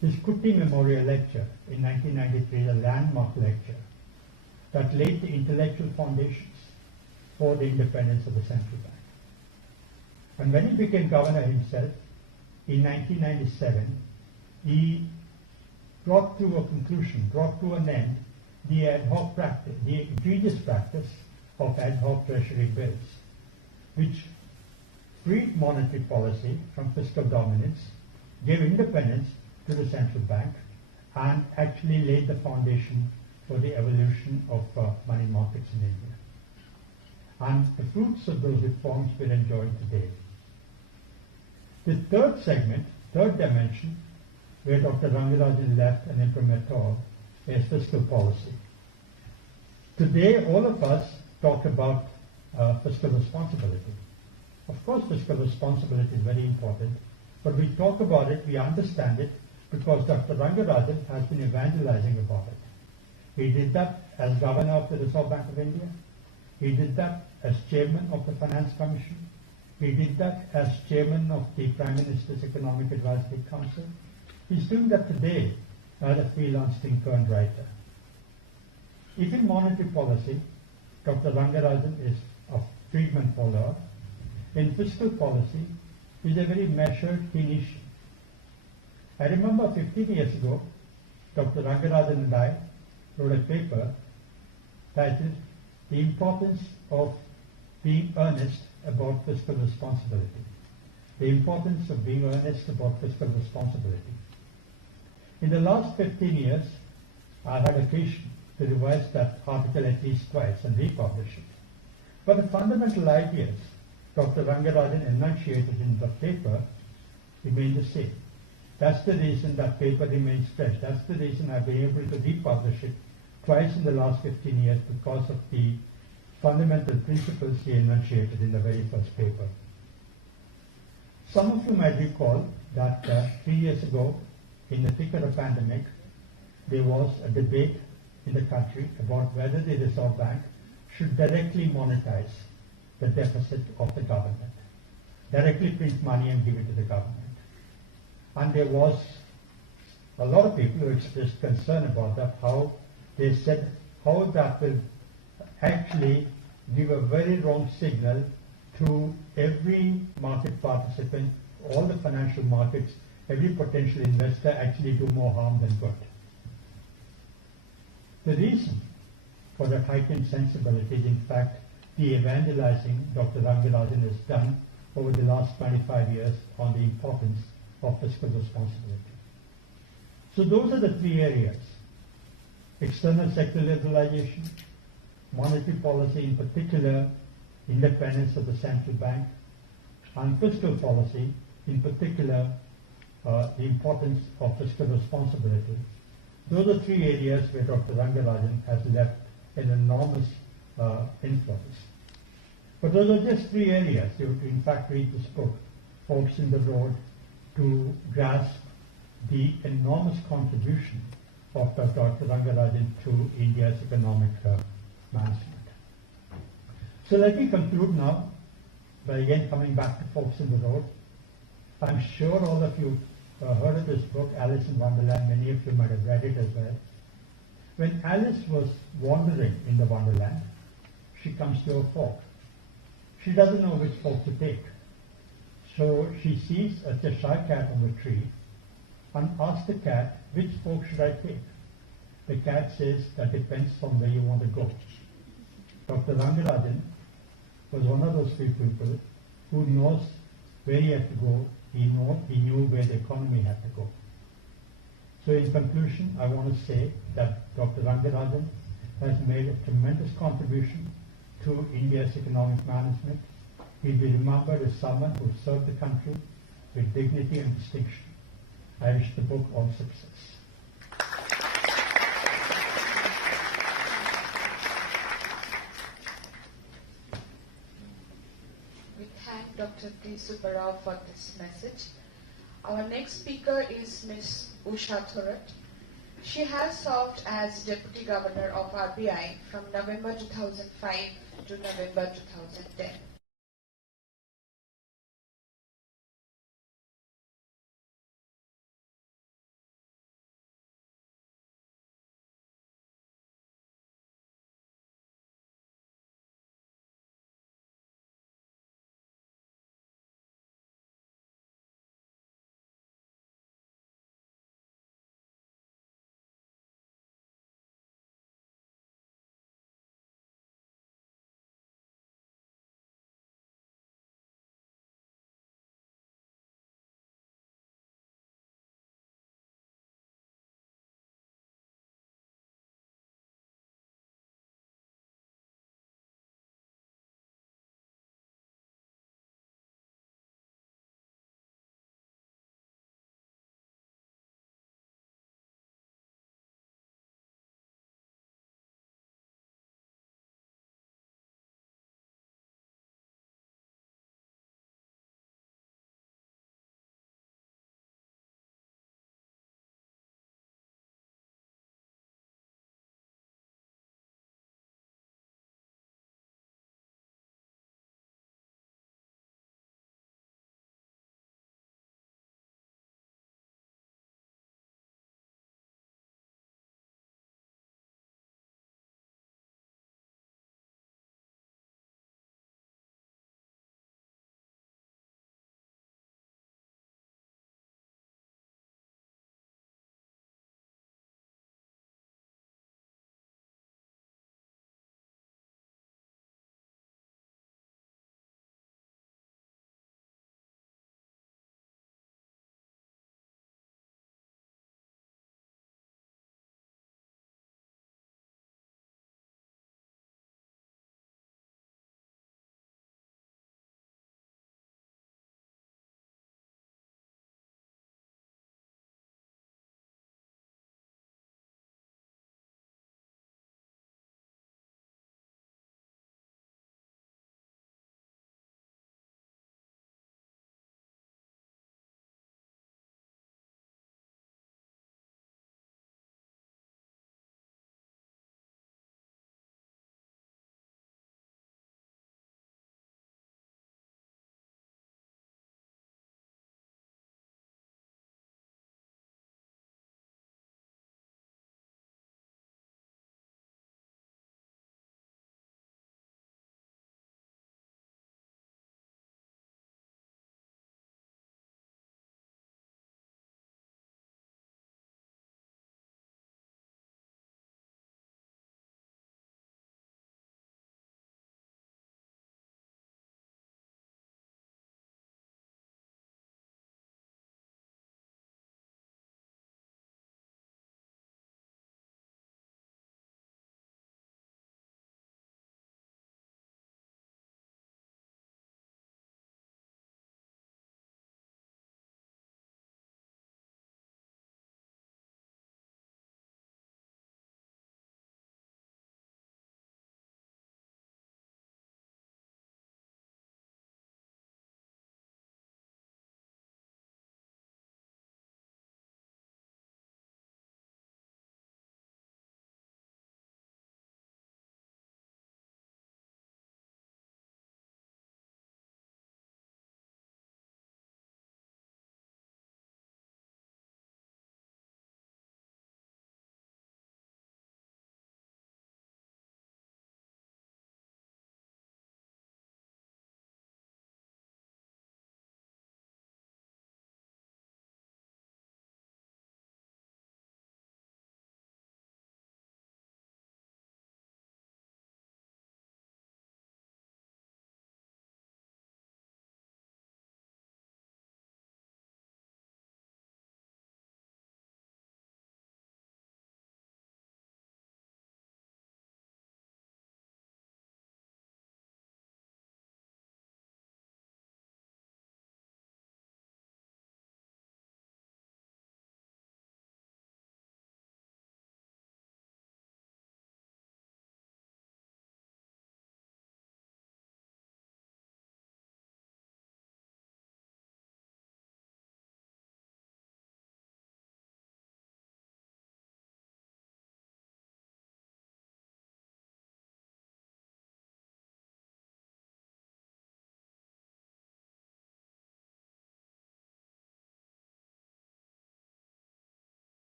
His Kutti Memorial Lecture in 1993 is a landmark lecture that laid the intellectual foundations for the independence of the central bank. And when he became governor himself, in 1997, he brought to a conclusion, brought to an end the ad hoc practice, the egregious practice of ad hoc treasury bills, which freed monetary policy from fiscal dominance, gave independence to the central bank, and actually laid the foundation for the evolution of money markets in India. And the fruits of those reforms we're enjoying today. The third segment, third dimension, where Dr. Rangarajan left an imprimatur is fiscal policy. Today, all of us talk about fiscal responsibility. Of course, fiscal responsibility is very important, but we talk about it, we understand it, because Dr. Rangarajan has been evangelizing about it. He did that as governor of the Reserve Bank of India. He did that as chairman of the Finance Commission. He did that as chairman of the Prime Minister's Economic Advisory Council. He's doing that today as a freelance thinker and writer. If in monetary policy, Dr. Rangarajan is a Friedman follower, in fiscal policy, he's a very measured Keynesian. I remember 15 years ago, Dr. Rangarajan and I wrote a paper titled The Importance of Being Earnest About Fiscal Responsibility. The importance of being earnest about fiscal responsibility. In the last 15 years, I've had occasion to revise that article at least twice and republish it. But the fundamental ideas Dr. Rangarajan enunciated in the paper remain the same. That's the reason that paper remains fresh. That's the reason I've been able to republish it twice in the last 15 years because of the fundamental principles he enunciated in the very first paper. Some of you might recall that 3 years ago, in the thick of the pandemic, there was a debate in the country about whether the Reserve Bank should directly monetize the deficit of the government, directly print money and give it to the government. And there was a lot of people who expressed concern about that, how they said how that will actually give a very wrong signal to every market participant, all the financial markets, every potential investor actually do more harm than good. The reason for that heightened sensibility is in fact the evangelizing Dr. Rangarajan has done over the last 25 years on the importance of fiscal responsibility. So those are the three areas: external sector liberalization, monetary policy, in particular independence of the central bank, and fiscal policy, in particular the importance of fiscal responsibility. Those are three areas where Dr. Rangarajan has left an enormous influence. But those are just three areas. You have to in fact read this book, Forks in the Road, to grasp the enormous contribution of Dr. Rangarajan to India's economic management. So let me conclude now by again coming back to Forks in the Road. I'm sure all of you heard of this book, Alice in Wonderland. Many of you might have read it as well. When Alice was wandering in the Wonderland, she comes to a fork. She doesn't know which fork to take. So she sees a Cheshire cat on the tree and asks the cat, which fork should I take? The cat says, that depends on where you want to go. Dr. Rangarajan was one of those few people who knows where he had to go. He knew where the economy had to go. So in conclusion, I want to say that Dr. Rangarajan has made a tremendous contribution to India's economic management. He'll be remembered as someone who served the country with dignity and distinction. I wish the book all success. We thank Dr. T. Subbarao for this message. Our next speaker is Ms. Usha Thorat. She has served as Deputy Governor of RBI from November 2005 to November 2010.